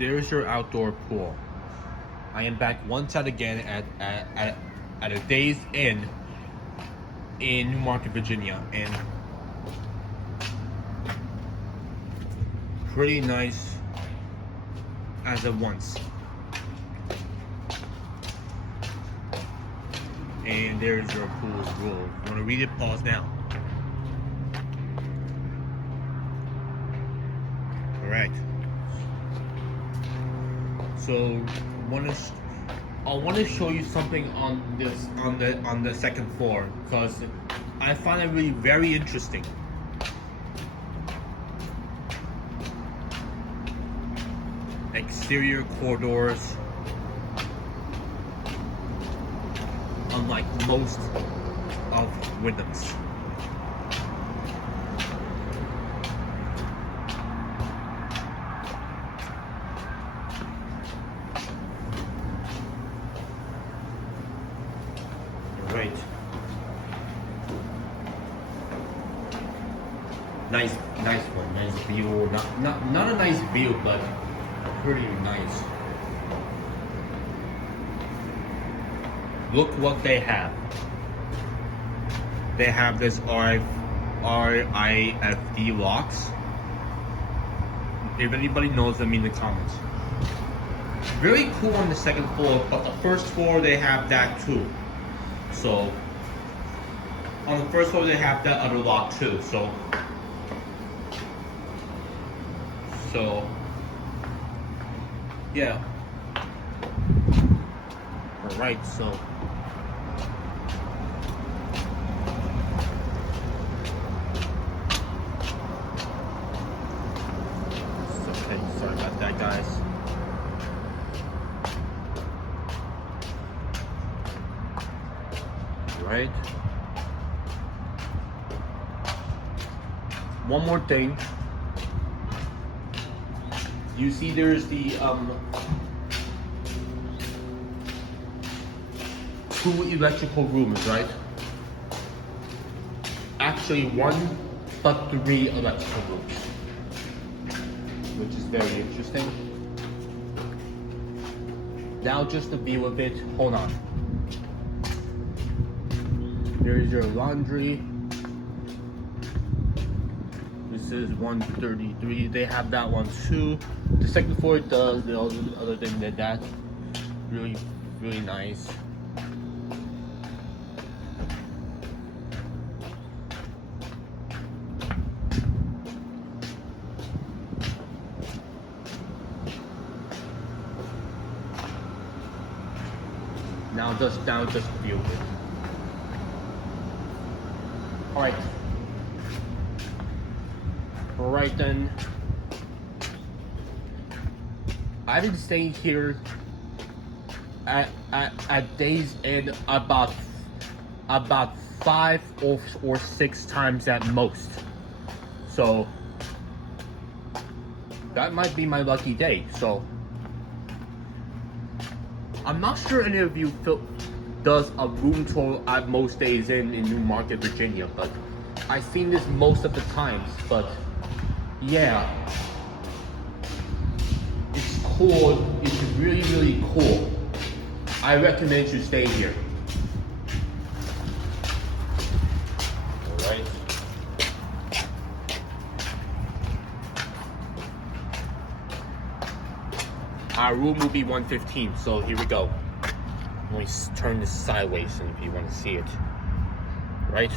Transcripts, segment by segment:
there's your outdoor pool. I am back once out again at a Days Inn in NewMarket, Virginia, and pretty nice as of once. And there's your pool rules. You want to read it? Pause now. All right. So, I want to show you something on the second floor because I find it really very interesting. Exterior corridors, unlike most of Wyndham's. Right. Nice one. Nice view. Not a nice view, but pretty nice. Look what they have. They have this RIFD locks. If anybody knows, let me in the comments. Very cool on the second floor, but the first floor they have that too. So on the first floor they have that other lock too. So yeah. Alright, so okay, sorry about that, guys. Right. One more thing. You see there's the two electrical rooms, right? Actually one, but three electrical rooms, which is very interesting. Now just a view of it. Hold on. There's your laundry. This is 133. They have that one too. The second floor does the other thing than that. Really, really nice. Now just view it. Alright then. I've been staying here at Days Inn about 5 or 6 times at most. So that might be my lucky day. So I'm not sure any of you does a room tour at most Days Inn in NewMarket, Virginia, but I've seen this most of the times. But yeah, it's cool. It's really, really cool. I recommend you stay here. Alright. Our room will be 115, so here we go. Let me turn this sideways and if you want to see it. Right?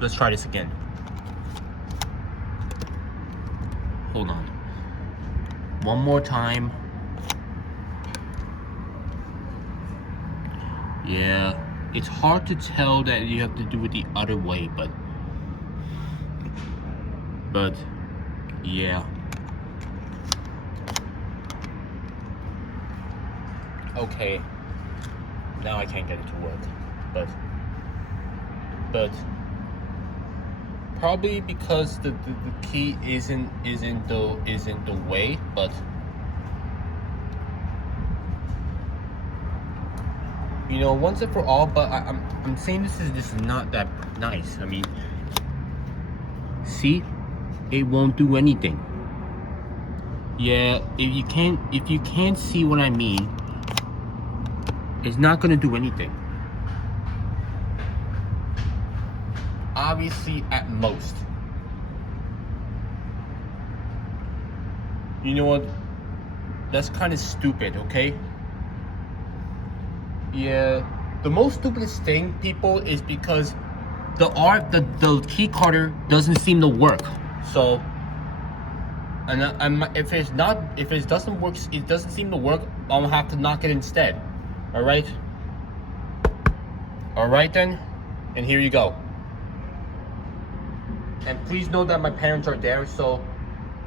Let's try this again. Hold on. One more time. Yeah, it's hard to tell that you have to do it the other way, but yeah. Okay. Now I can't get it to work, but probably because the key isn't the way, but you know, once and for all. But I'm saying this is just not that nice. I mean, see, it won't do anything. Yeah, if you can't see what I mean, it's not gonna do anything. Obviously, at most. You know what? That's kind of stupid, okay? Yeah, the most stupidest thing, people, is because the key carder doesn't seem to work. So, and if it doesn't work, it doesn't seem to work, I'll have to knock it instead. All right. All right then, and here you go. And please know that my parents are there, so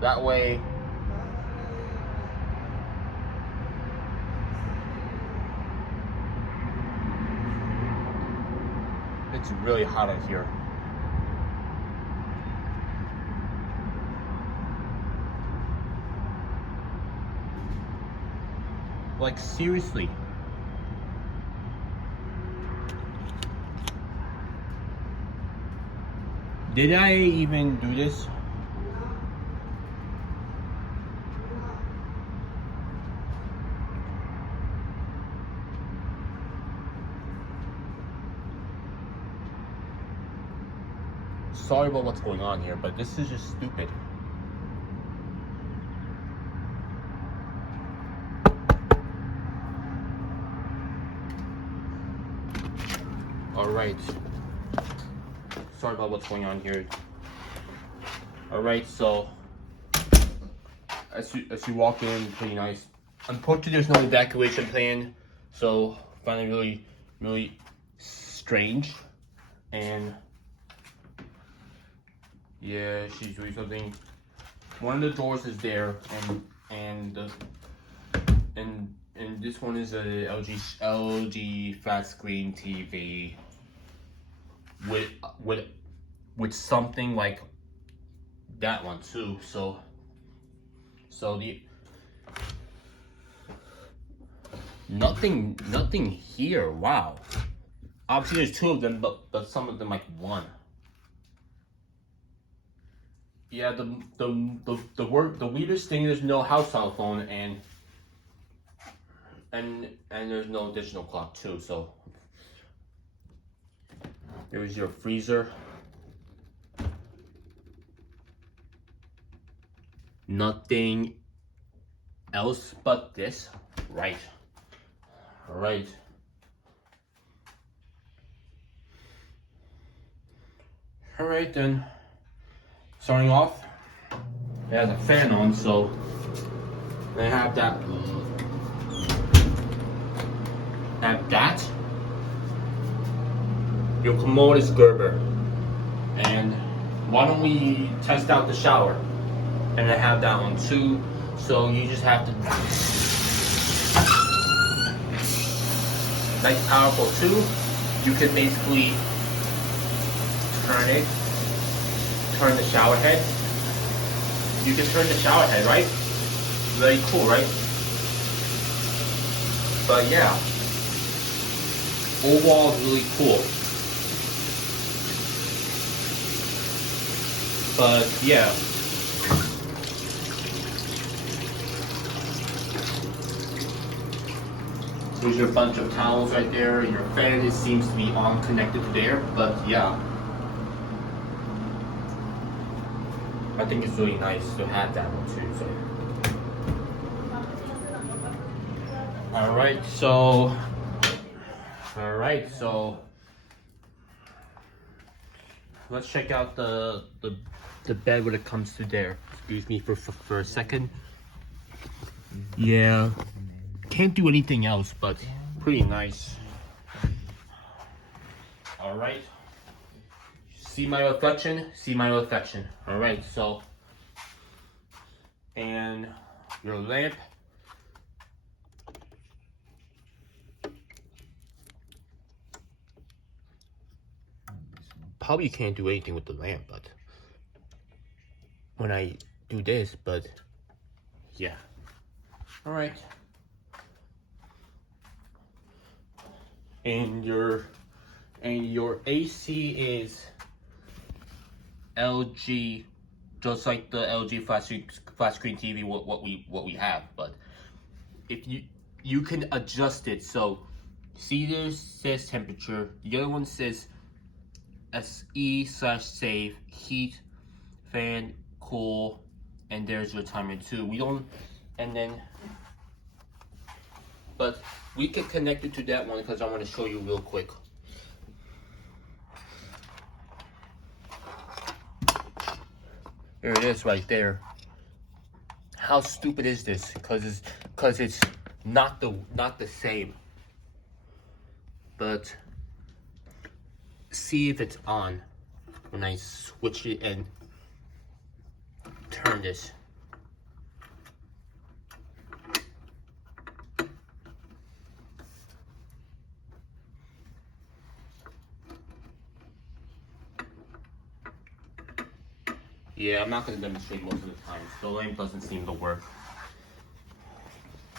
that way. It's really hot out here. Like, seriously. Did I even do this? Sorry about what's going on here, but this is just stupid. Alright. Sorry about what's going on here. Alright, so as you walk in, pretty nice. Unfortunately, there's no evacuation plan, so I find it really, really strange. And yeah, she's doing something. One of the doors is there, and this one is a LG flat screen TV with something like that one too. So the nothing here. Wow. Obviously, there's two of them, but some of them like one. Yeah, the weirdest thing, there's no house cell phone, and there's no digital clock too. So there's your freezer. Nothing else but this, right? All right. All right then. Starting off, it has a fan on, so they have that. Your commode is Gerber, and why don't we test out the shower? And I have that one too. So you just have to. Nice, powerful too. You can basically turn the shower head. You can turn the shower head, right? Very cool, right? But yeah, overall it's really cool. But yeah. There's your bunch of towels right there. Your fan, it seems to be on connected to there, but yeah. I think it's really nice to have that one too. So. Alright, so let's check out the bed when it comes to there. Excuse me for a second. Yeah. Can't do anything else, but pretty nice. Alright. See my reflection? See my reflection. Alright, so. And your lamp. Probably can't do anything with the lamp, but when I do this, but yeah. Alright. And your AC is LG just like the LG flat screen TV, what we have. But if you can adjust it, so see, this says temperature, the other one says SE/save, heat, fan, cool, and there's your timer too. We don't, and then, but we can connect it to that one because I want to show you real quick. There it is right there. How stupid is this? Because it's not the same. But see if it's on when I switch it and turn this. Yeah, I'm not going to demonstrate most of the time. The lamp doesn't seem to work.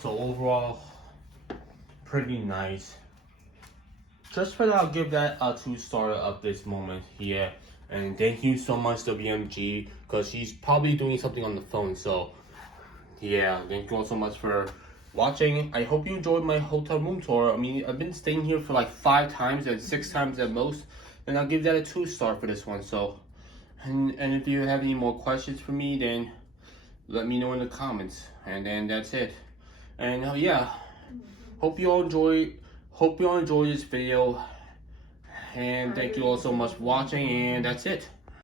So overall, pretty nice. Just for that, I'll give that a 2-star at this moment. Yeah, and thank you so much to BMG, because she's probably doing something on the phone. So yeah, thank you all so much for watching. I hope you enjoyed my hotel room tour. I mean, I've been staying here for like 5 times and 6 times at most, and I'll give that a 2-star for this one. So, and if you have any more questions for me, then let me know in the comments. And then that's it. And yeah, hope you all enjoy this video. And thank you all so much for watching. And that's it.